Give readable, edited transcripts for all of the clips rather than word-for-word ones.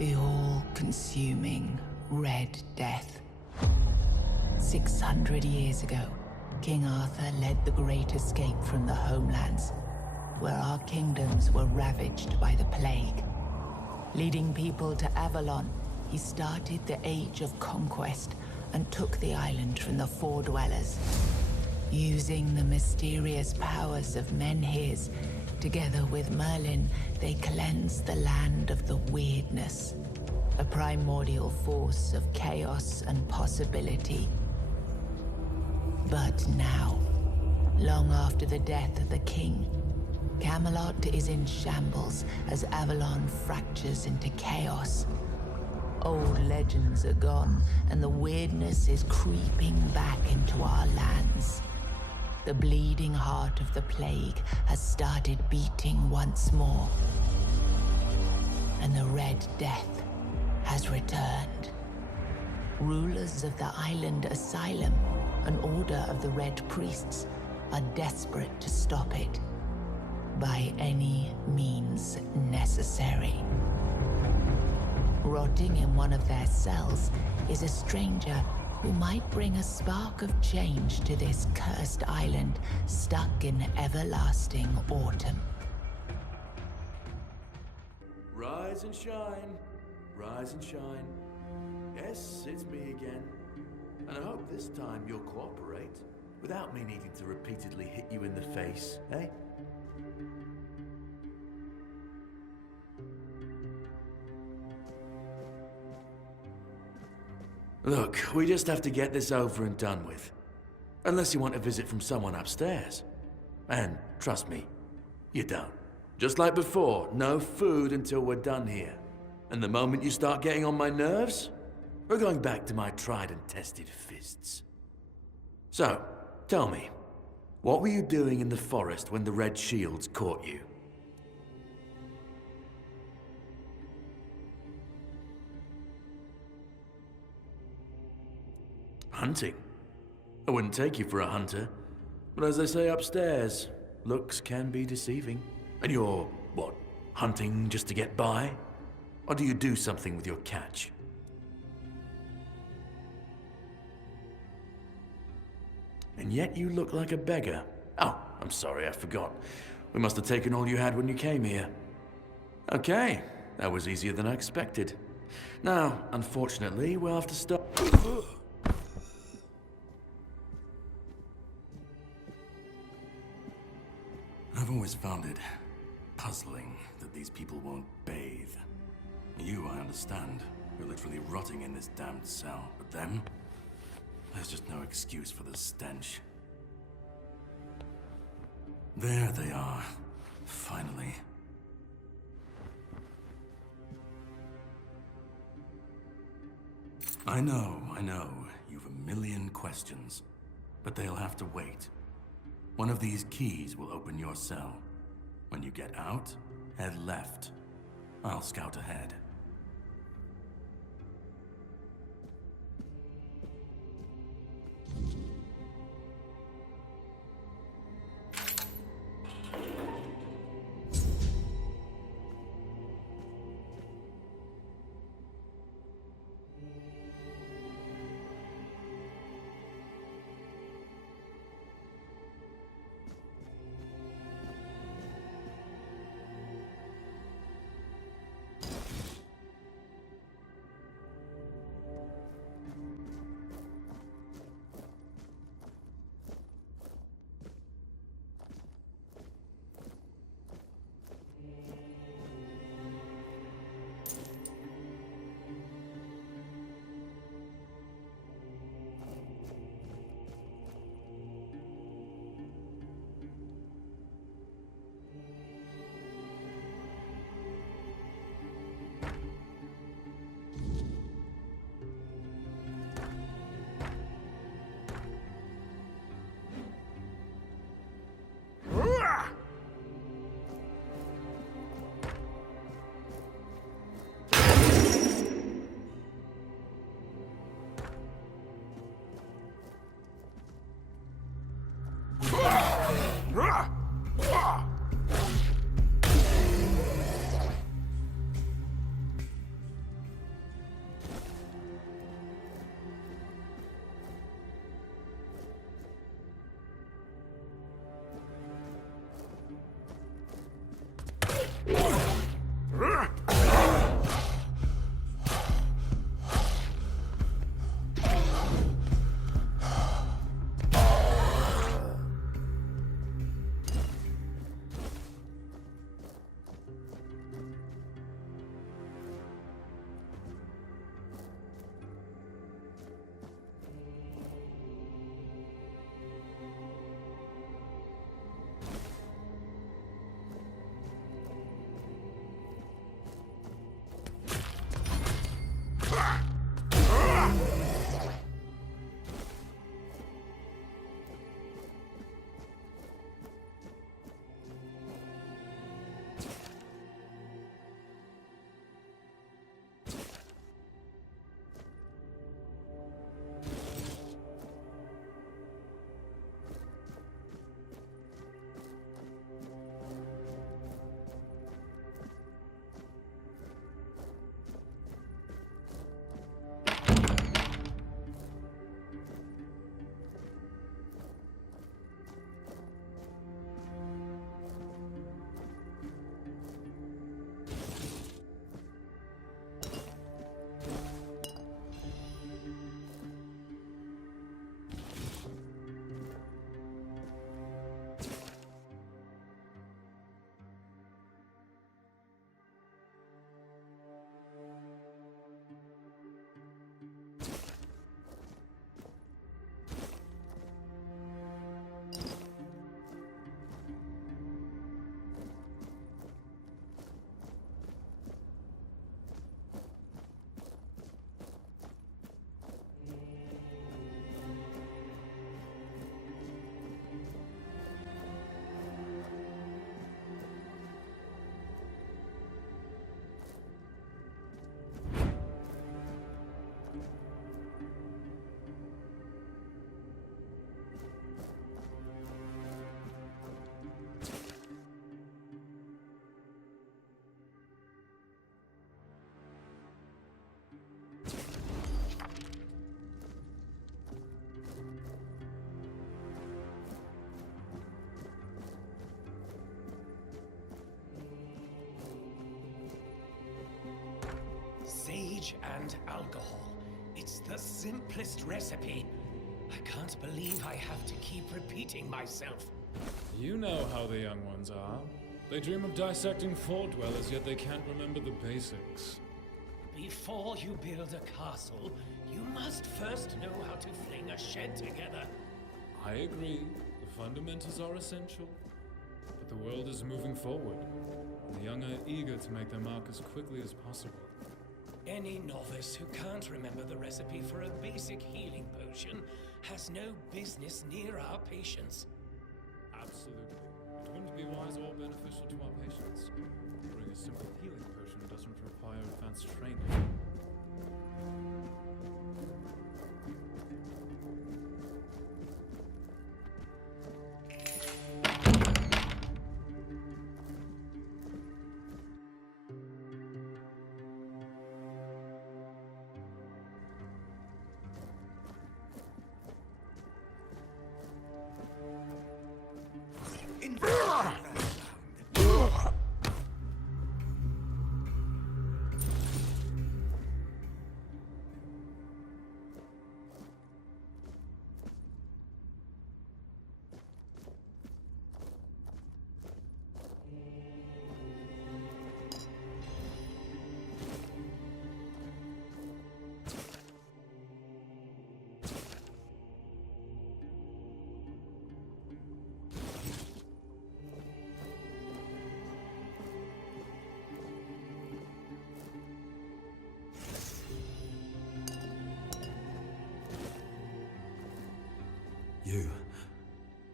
The all-consuming Red Death. 600 years ago, King Arthur led the Great Escape from the homelands, where our kingdoms were ravaged by the plague. Leading people to Avalon, he started the Age of Conquest and took the island from the Four Dwellers. Using the mysterious powers of Menhirs, together with Merlin, they cleansed the land of the weirdness, a primordial force of chaos and possibility. But now, long after the death of the king, Camelot is in shambles as Avalon fractures into chaos. Old legends are gone, and the weirdness is creeping back into our lands. The bleeding heart of the plague has started beating once more, and the Red Death has returned. Rulers of the island asylum, an order of the Red Priests, are desperate to stop it by any means necessary. Rotting in one of their cells is a stranger who might bring a spark of change to this cursed island stuck in everlasting autumn. Rise and shine, rise and shine. Yes, it's me again. And I hope this time you'll cooperate, without me needing to repeatedly hit you in the face, eh? Look, we just have to get this over and done with. Unless you want a visit from someone upstairs. And trust me, you don't. Just like before, no food until we're done here. And the moment you start getting on my nerves, we're going back to my tried and tested fists. So, tell me, what were you doing in the forest when the Red Shields caught you? Hunting? I wouldn't take you for a hunter, but as they say upstairs, looks can be deceiving. And you're, what, hunting just to get by? Or do you do something with your catch? And yet you look like a beggar. Oh, I'm sorry, I forgot. We must have taken all you had when you came here. Okay, that was easier than I expected. Now, unfortunately, we'll have to stop. I've always found it puzzling that these people won't bathe. You, I understand. You're literally rotting in this damned cell. But them? There's just no excuse for the stench. There they are. Finally. I know. You've a million questions. But they'll have to wait. One of these keys will open your cell. When you get out, head left. I'll scout ahead. Sage and alcohol. It's the simplest recipe. I can't believe I have to keep repeating myself. You know how the young ones are. They dream of dissecting fort dwellers, yet they can't remember the basics. Before you build a castle, you must first know how to fling a shed together. I agree. The fundamentals are essential. But the world is moving forward, and the young are eager to make their mark as quickly as possible. Any novice who can't remember the recipe for a basic healing potion has no business near our patients. Absolutely. It wouldn't be wise or beneficial to our patients. Brewing a simple healing potion doesn't require advanced training.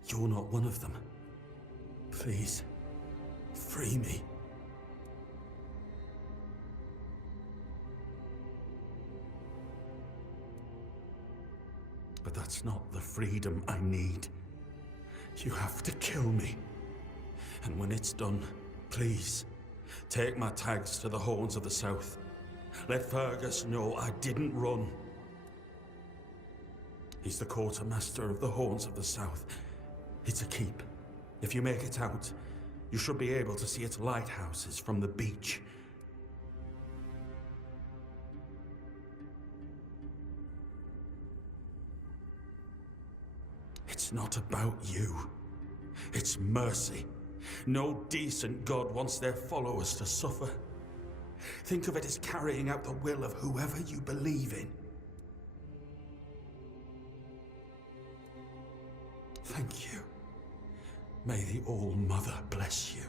You're not one of them. Please, free me. But that's not the freedom I need. You have to kill me. And when it's done, please, take my tags to the Horns of the South. Let Fergus know I didn't run. He's the quartermaster of the Horns of the South. It's a keep. If you make it out, you should be able to see its lighthouses from the beach. It's not about you. It's mercy. No decent god wants their followers to suffer. Think of it as carrying out the will of whoever you believe in. Thank you. May the All-Mother bless you.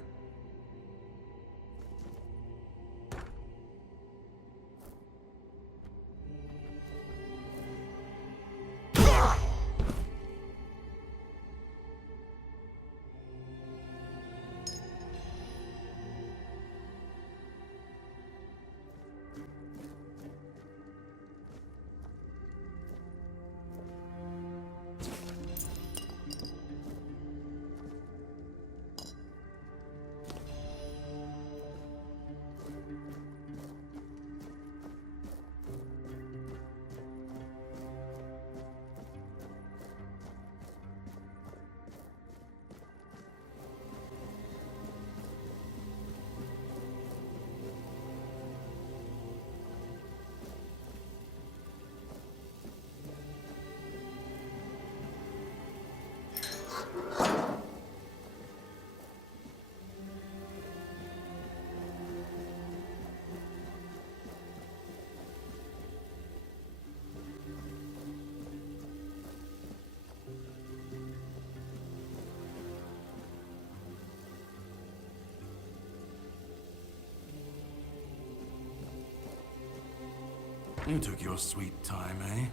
You took your sweet time, eh?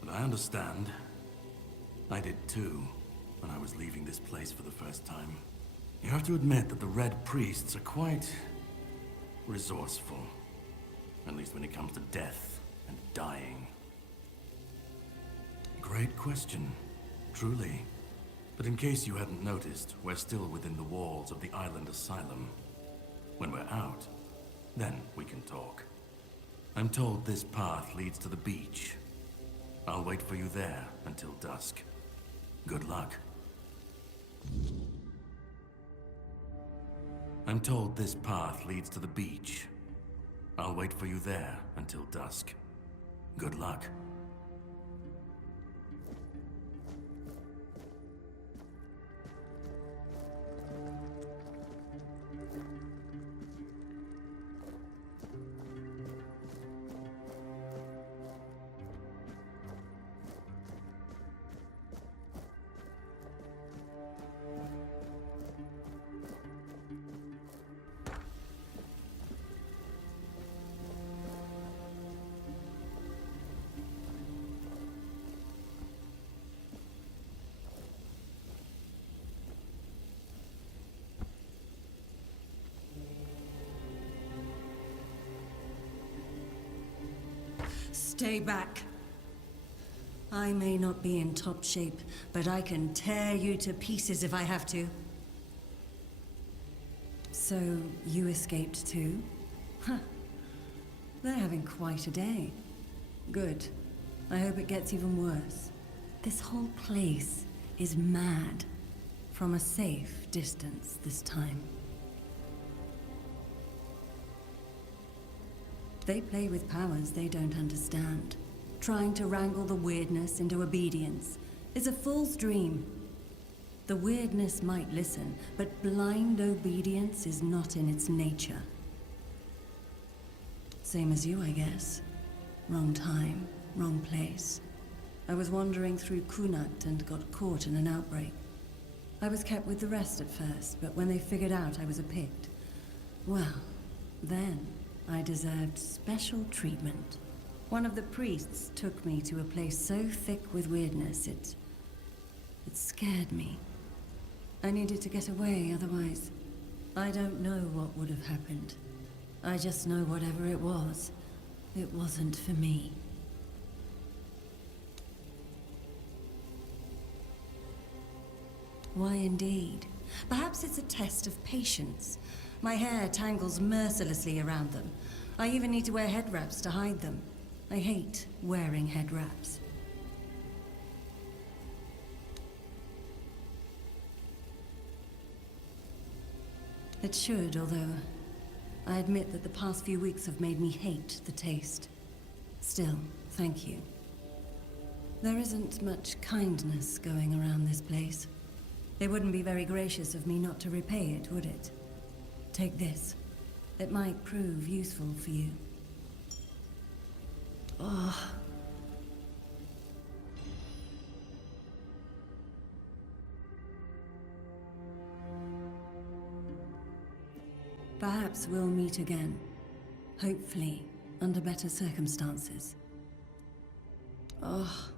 But I understand. I did too, when I was leaving this place for the first time. You have to admit that the Red Priests are quite resourceful. At least when it comes to death and dying. Great question, truly. But in case you hadn't noticed, we're still within the walls of the island asylum. When we're out, then we can talk. I'm told this path leads to the beach. I'll wait for you there until dusk. Good luck. I'm told this path leads to the beach. I'll wait for you there until dusk. Good luck. Stay back. I may not be in top shape, but I can tear you to pieces if I have to. So, you escaped too? Huh. They're having quite a day. Good. I hope it gets even worse. This whole place is mad. From a safe distance this time. They play with powers they don't understand. Trying to wrangle the weirdness into obedience is a fool's dream. The weirdness might listen, but blind obedience is not in its nature. Same as you, I guess. Wrong time, wrong place. I was wandering through Kunat and got caught in an outbreak. I was kept with the rest at first, but when they figured out I was a Pict, well, then I deserved special treatment. One of the priests took me to a place so thick with weirdness, it scared me. I needed to get away, otherwise, I don't know what would have happened. I just know whatever it wasn't for me. Why indeed? Perhaps it's a test of patience. My hair tangles mercilessly around them. I even need to wear head wraps to hide them. I hate wearing head wraps. It should, although I admit that the past few weeks have made me hate the taste. Still, thank you. There isn't much kindness going around this place. It wouldn't be very gracious of me not to repay it, would it? Take this. It might prove useful for you. Oh. Perhaps we'll meet again. Hopefully, under better circumstances. Oh.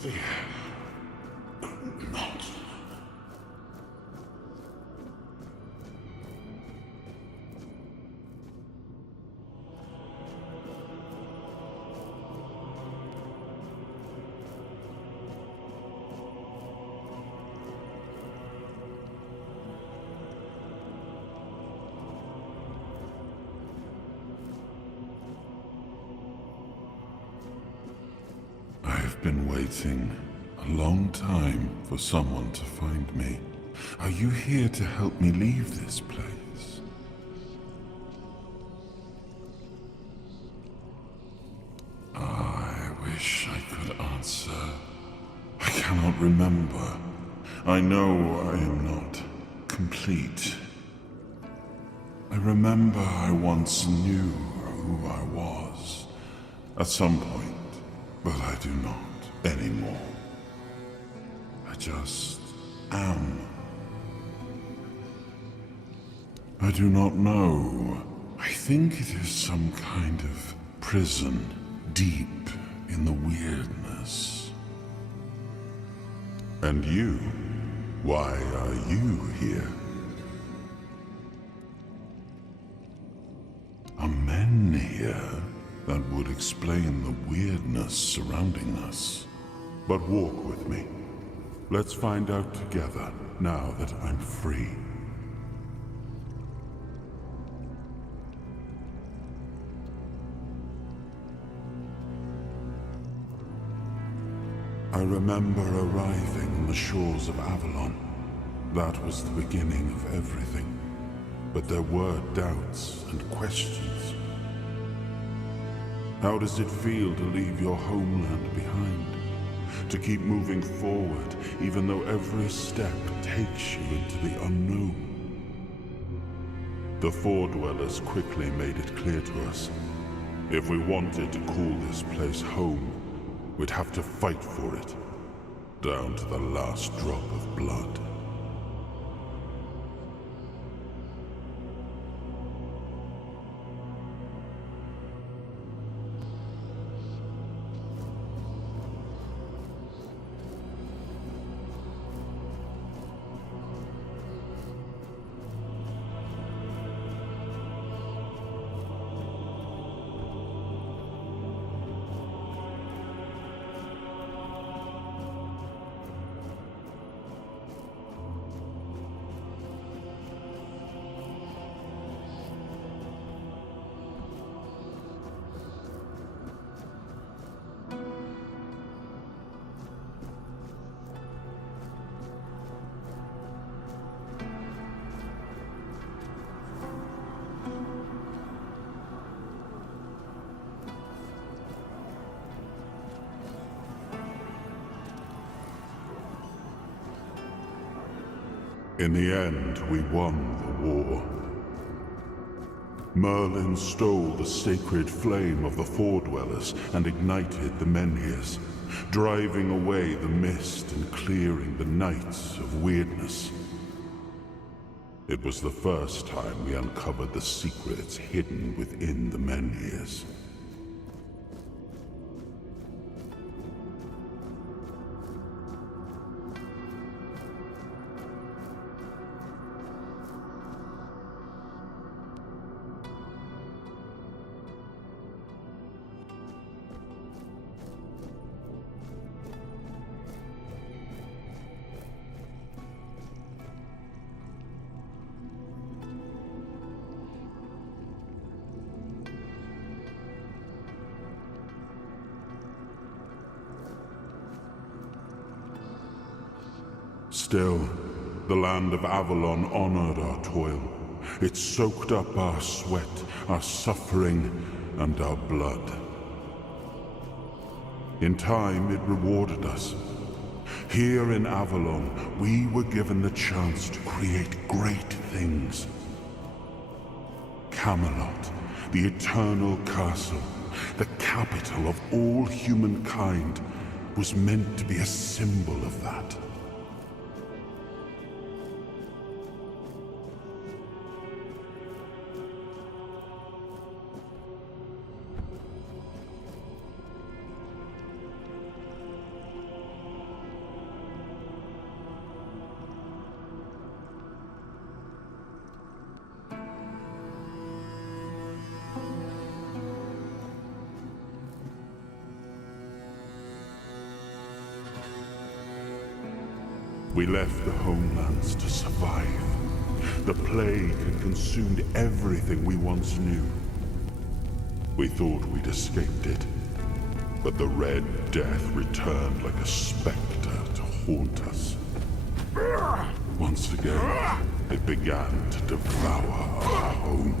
fear not. I've been waiting a long time for someone to find me. Are you here to help me leave this place? I wish I could answer. I cannot remember. I know I am not complete. I remember I once knew who I was at some point. But I do not anymore. I just am. I do not know. I think it is some kind of prison deep in the weirdness. And you? Why are you here? Are men here? That would explain the weirdness surrounding us. But walk with me. Let's find out together, now that I'm free. I remember arriving on the shores of Avalon. That was the beginning of everything. But there were doubts and questions. How does it feel to leave your homeland behind? To keep moving forward, even though every step takes you into the unknown? The Four Dwellers quickly made it clear to us. If we wanted to call this place home, we'd have to fight for it, down to the last drop of blood. In the end, we won the war. Merlin stole the sacred flame of the Four Dwellers and ignited the Menhirs, driving away the mist and clearing the nights of weirdness. It was the first time we uncovered the secrets hidden within the Menhirs. Still, the land of Avalon honored our toil. It soaked up our sweat, our suffering, and our blood. In time, it rewarded us. Here in Avalon, we were given the chance to create great things. Camelot, the eternal castle, the capital of all humankind, was meant to be a symbol of that. We left the homelands to survive. The plague had consumed everything we once knew. We thought we'd escaped it, but the Red Death returned like a specter to haunt us. Once again, it began to devour our home.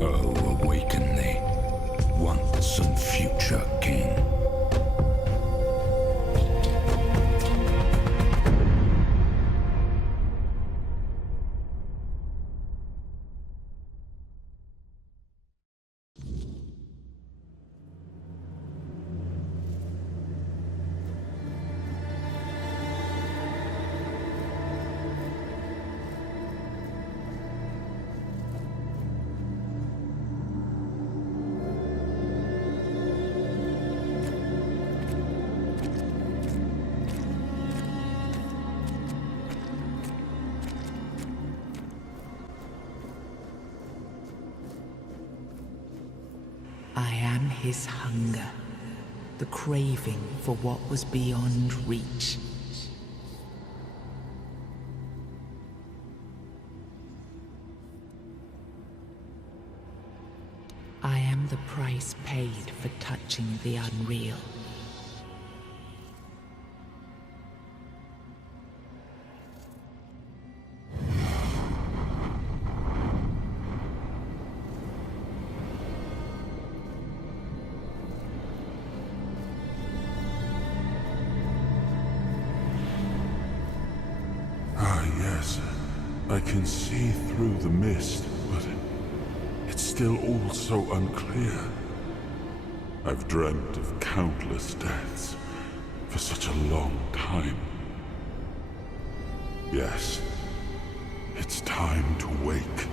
Oh, awaken the once and future king. his hunger, the craving for what was beyond reach. I am the price paid for touching the unreal. Yes, I can see through the mist, but it's still all so unclear. I've dreamt of countless deaths for such a long time. Yes, it's time to wake.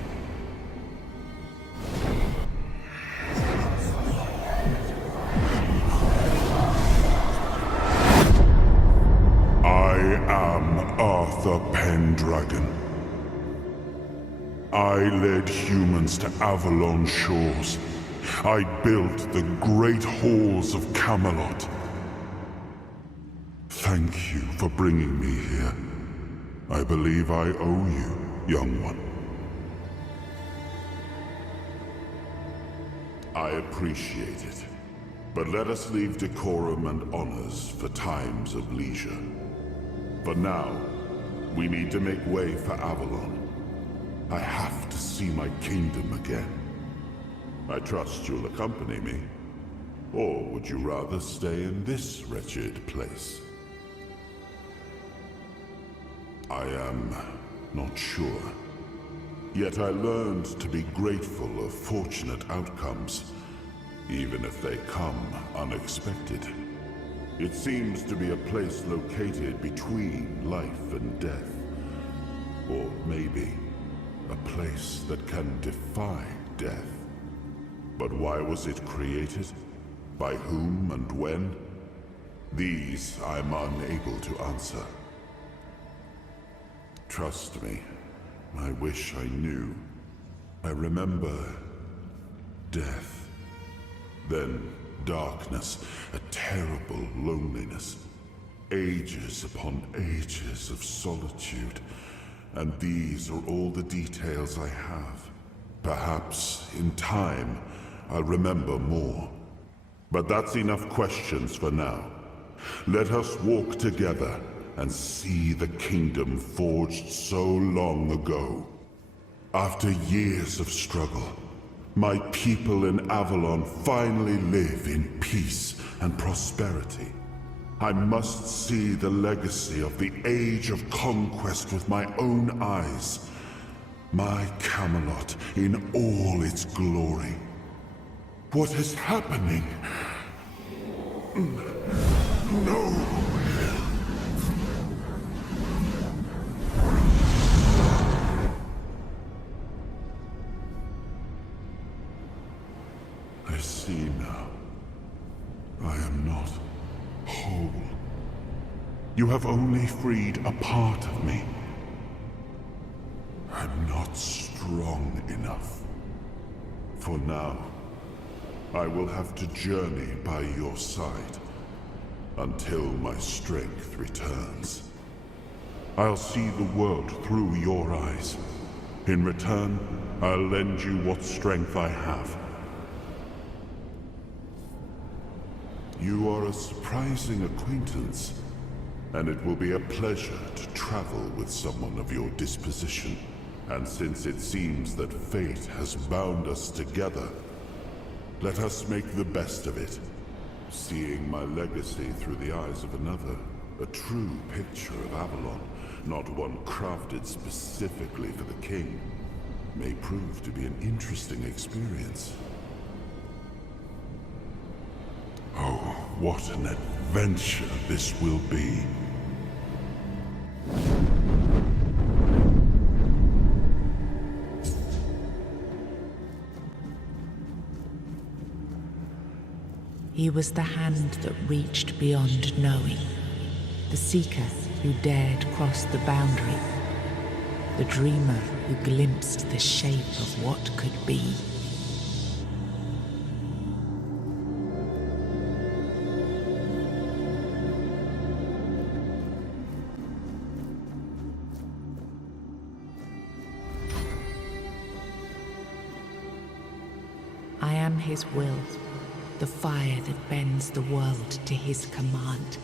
The Pendragon. I led humans to Avalon shores. I built the great halls of Camelot. Thank you for bringing me here. I believe I owe you, young one. I appreciate it, but let us leave decorum and honors for times of leisure. For now, we need to make way for Avalon. I have to see my kingdom again. I trust you'll accompany me. Or would you rather stay in this wretched place? I am not sure. Yet I learned to be grateful of fortunate outcomes, even if they come unexpected. It seems to be a place located between life and death. Or maybe a place that can defy death. But why was it created? By whom and when? These I'm unable to answer. Trust me, I wish I knew. I remember death. Then darkness, a terrible loneliness. Ages upon ages of solitude. And these are all the details I have. Perhaps, in time, I'll remember more. But that's enough questions for now. Let us walk together and see the kingdom forged so long ago. After years of struggle, my people in Avalon finally live in peace and prosperity. I must see the legacy of the Age of Conquest with my own eyes. My Camelot in all its glory. What is happening? No! I see now. I am not whole. You have only freed a part of me. I'm not strong enough. For now, I will have to journey by your side until my strength returns. I'll see the world through your eyes. In return, I'll lend you what strength I have. You are a surprising acquaintance, and it will be a pleasure to travel with someone of your disposition. And since it seems that fate has bound us together, let us make the best of it. Seeing my legacy through the eyes of another, a true picture of Avalon, not one crafted specifically for the king, may prove to be an interesting experience. Oh, what an adventure this will be. He was the hand that reached beyond knowing, the seeker who dared cross the boundary, the dreamer who glimpsed the shape of what could be. his will, the fire that bends the world to his command.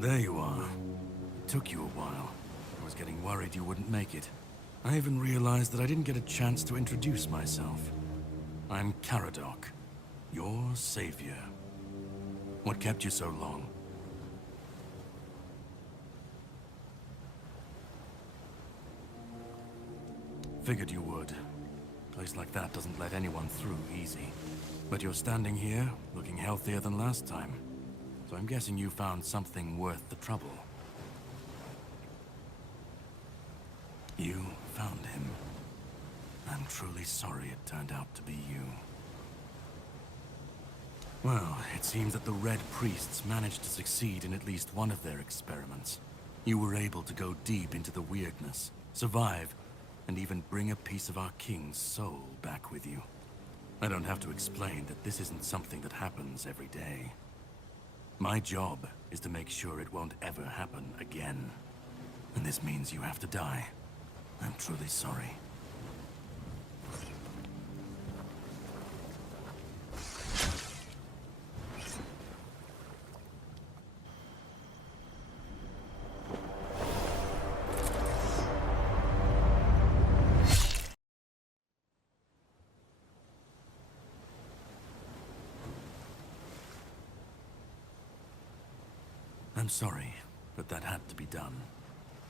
There you are. It took you a while. I was getting worried you wouldn't make it. I even realized that I didn't get a chance to introduce myself. I'm Caradoc, your savior. What kept you so long? Figured you would. A place like that doesn't let anyone through easy. But you're standing here, looking healthier than last time. So I'm guessing you found something worth the trouble. You found him. I'm truly sorry it turned out to be you. Well, it seems that the Red Priests managed to succeed in at least one of their experiments. You were able to go deep into the weirdness, survive, and even bring a piece of our king's soul back with you. I don't have to explain that this isn't something that happens every day. My job is to make sure it won't ever happen again. And this means you have to die. I'm truly sorry. I'm sorry, but that had to be done.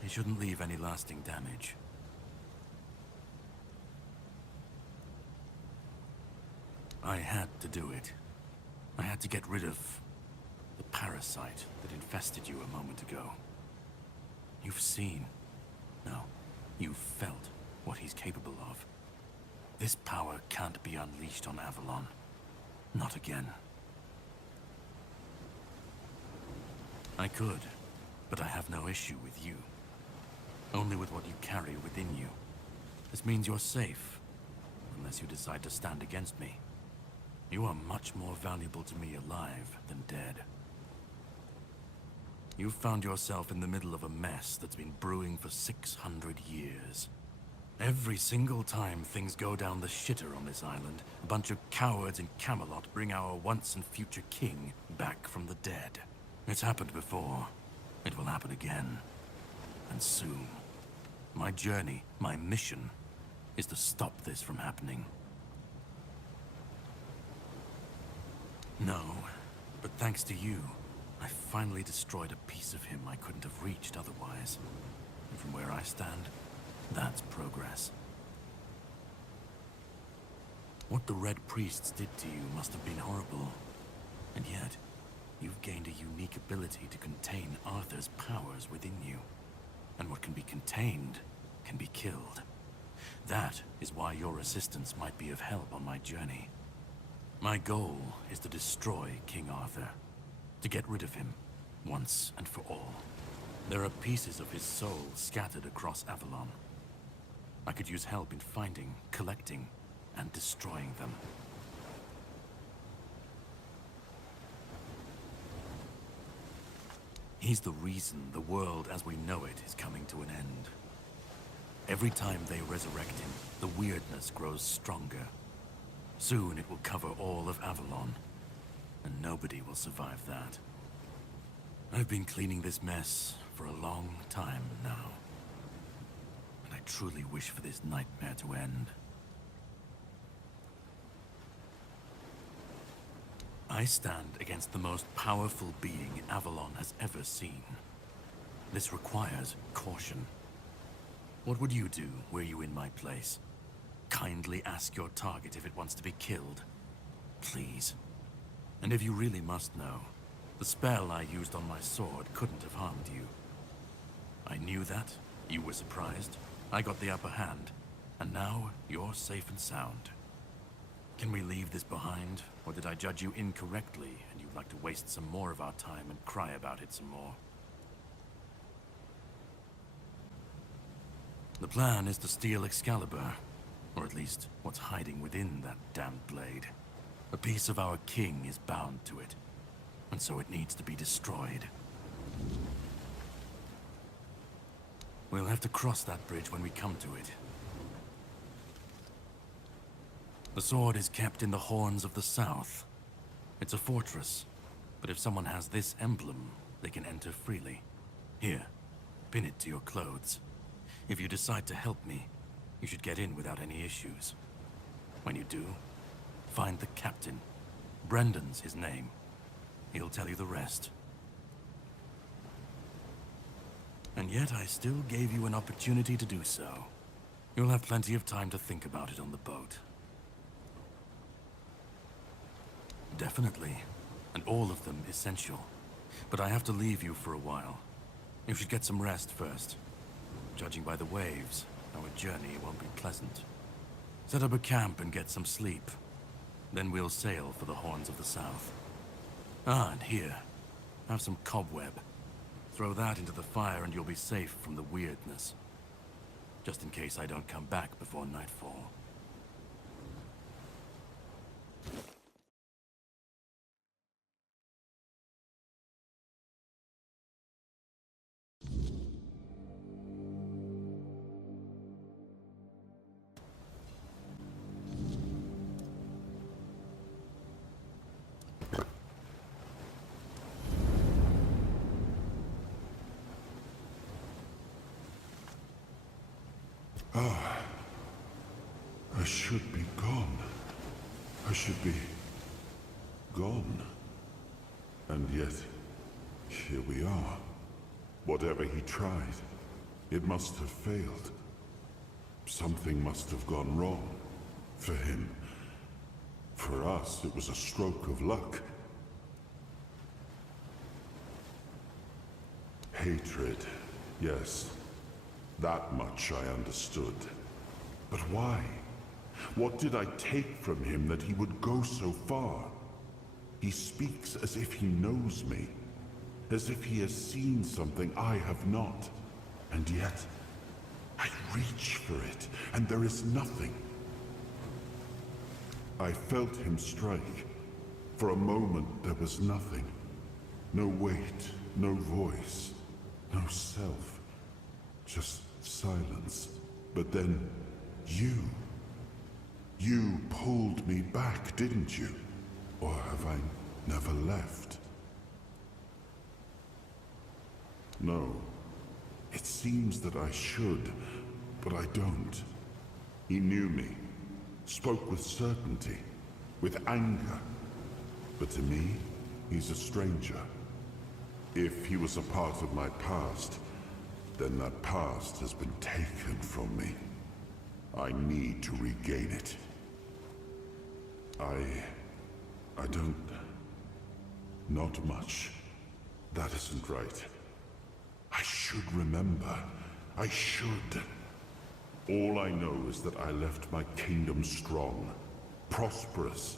It shouldn't leave any lasting damage. I had to do it. I had to get rid of the parasite that infested you a moment ago. You've seen, no, you've felt what he's capable of. This power can't be unleashed on Avalon. Not again. I could, but I have no issue with you. Only with what you carry within you. This means you're safe, unless you decide to stand against me. You are much more valuable to me alive than dead. You've found yourself in the middle of a mess that's been brewing for 600 years. Every single time things go down the shitter on this island, a bunch of cowards in Camelot bring our once and future king back from the dead. It's happened before. It will happen again. And soon. My journey, my mission, is to stop this from happening. No, but thanks to you, I finally destroyed a piece of him I couldn't have reached otherwise. And from where I stand, that's progress. What the Red Priests did to you must have been horrible. And yet, you've gained a unique ability to contain Arthur's powers within you. And what can be contained can be killed. That is why your assistance might be of help on my journey. My goal is to destroy King Arthur. To get rid of him, once and for all. There are pieces of his soul scattered across Avalon. I could use help in finding, collecting, and destroying them. He's the reason the world as we know it is coming to an end. Every time they resurrect him, the weirdness grows stronger. Soon it will cover all of Avalon, and nobody will survive that. I've been cleaning this mess for a long time now, and I truly wish for this nightmare to end. I stand against the most powerful being Avalon has ever seen. This requires caution. What would you do were you in my place? Kindly ask your target if it wants to be killed. Please. And if you really must know, the spell I used on my sword couldn't have harmed you. I knew that, you were surprised, I got the upper hand, and now you're safe and sound. Can we leave this behind, or did I judge you incorrectly and you'd like to waste some more of our time and cry about it some more? The plan is to steal Excalibur, or at least what's hiding within that damned blade. A piece of our king is bound to it, and so it needs to be destroyed. We'll have to cross that bridge when we come to it. The sword is kept in the Horns of the South. It's a fortress, but if someone has this emblem, they can enter freely. Here, pin it to your clothes. If you decide to help me, you should get in without any issues. When you do, find the captain. Brendan's his name. He'll tell you the rest. And yet I still gave you an opportunity to do so. You'll have plenty of time to think about it on the boat. Definitely. And all of them essential. But I have to leave you for a while. You should get some rest first. Judging by the waves, our journey won't be pleasant. Set up a camp and get some sleep. Then we'll sail for the Horns of the South. Ah, and here. Have some cobweb. Throw that into the fire and you'll be safe from the weirdness. Just in case I don't come back before nightfall. I should be gone. I should be gone. And yet, here we are. Whatever he tried, it must have failed. Something must have gone wrong. For him. For us, it was a stroke of luck. Hatred, yes. That much I understood. But why? What did I take from him that he would go so far? He speaks as if he knows me. As if he has seen something I have not. And yet, I reach for it, and there is nothing. I felt him strike. For a moment, there was nothing. No weight, no voice, no self. Just silence. But then, You pulled me back, didn't you? Or have I never left? No. It seems that I should, but I don't. He knew me. Spoke with certainty. With anger. But to me, he's a stranger. If he was a part of my past, then that past has been taken from me. I need to regain it. I don't... Not much. That isn't right. I should remember. I should. All I know is that I left my kingdom strong. Prosperous.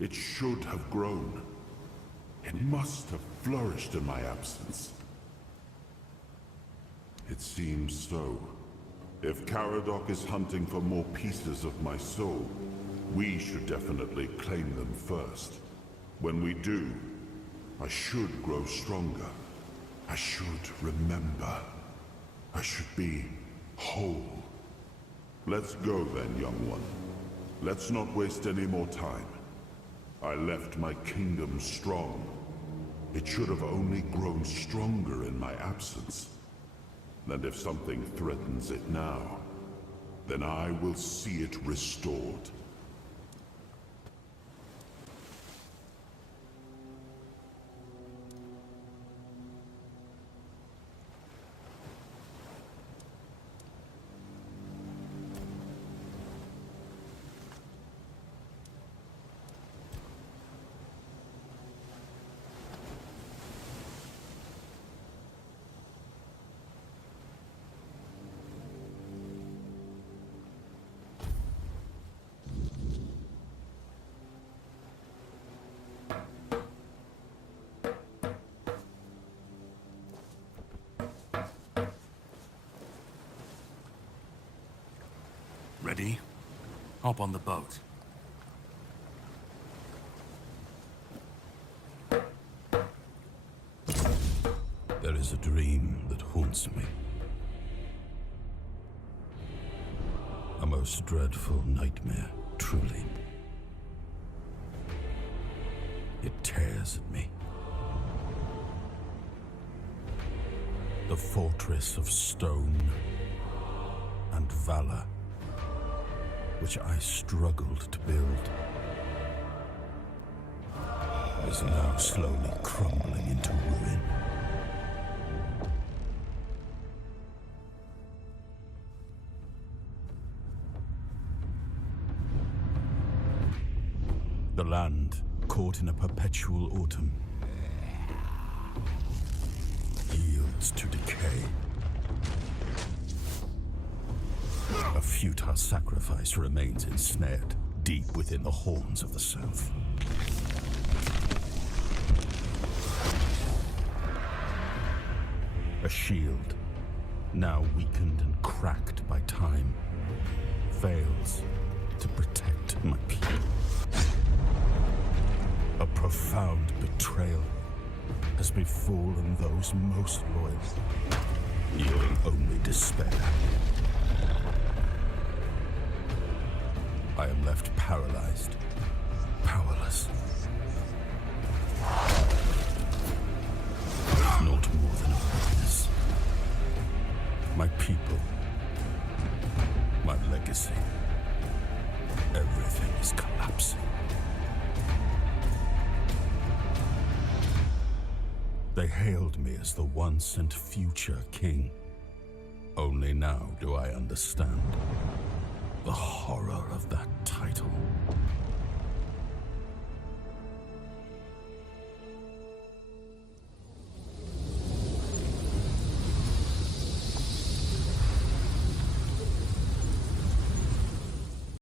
It should have grown. It must have flourished in my absence. It seems so. If Caradoc is hunting for more pieces of my soul, we should definitely claim them first. When we do, I should grow stronger. I should remember. I should be whole. Let's go then, young one. Let's not waste any more time. I left my kingdom strong. It should have only grown stronger in my absence. And if something threatens it now, then I will see it restored. Ready? Hop on the boat. There is a dream that haunts me. A most dreadful nightmare, truly. It tears at me. The fortress of stone and valor, which I struggled to build, is now slowly crumbling into ruin. The land, caught in a perpetual autumn, yields to decay. A futile sacrifice remains ensnared deep within the horns of the South. A shield, now weakened and cracked by time, fails to protect my people. A profound betrayal has befallen those most loyal, yielding only despair. I am left paralyzed, powerless. Not more than a witness. My people, my legacy, everything is collapsing. They hailed me as the once and future king. Only now do I understand the horror of that title.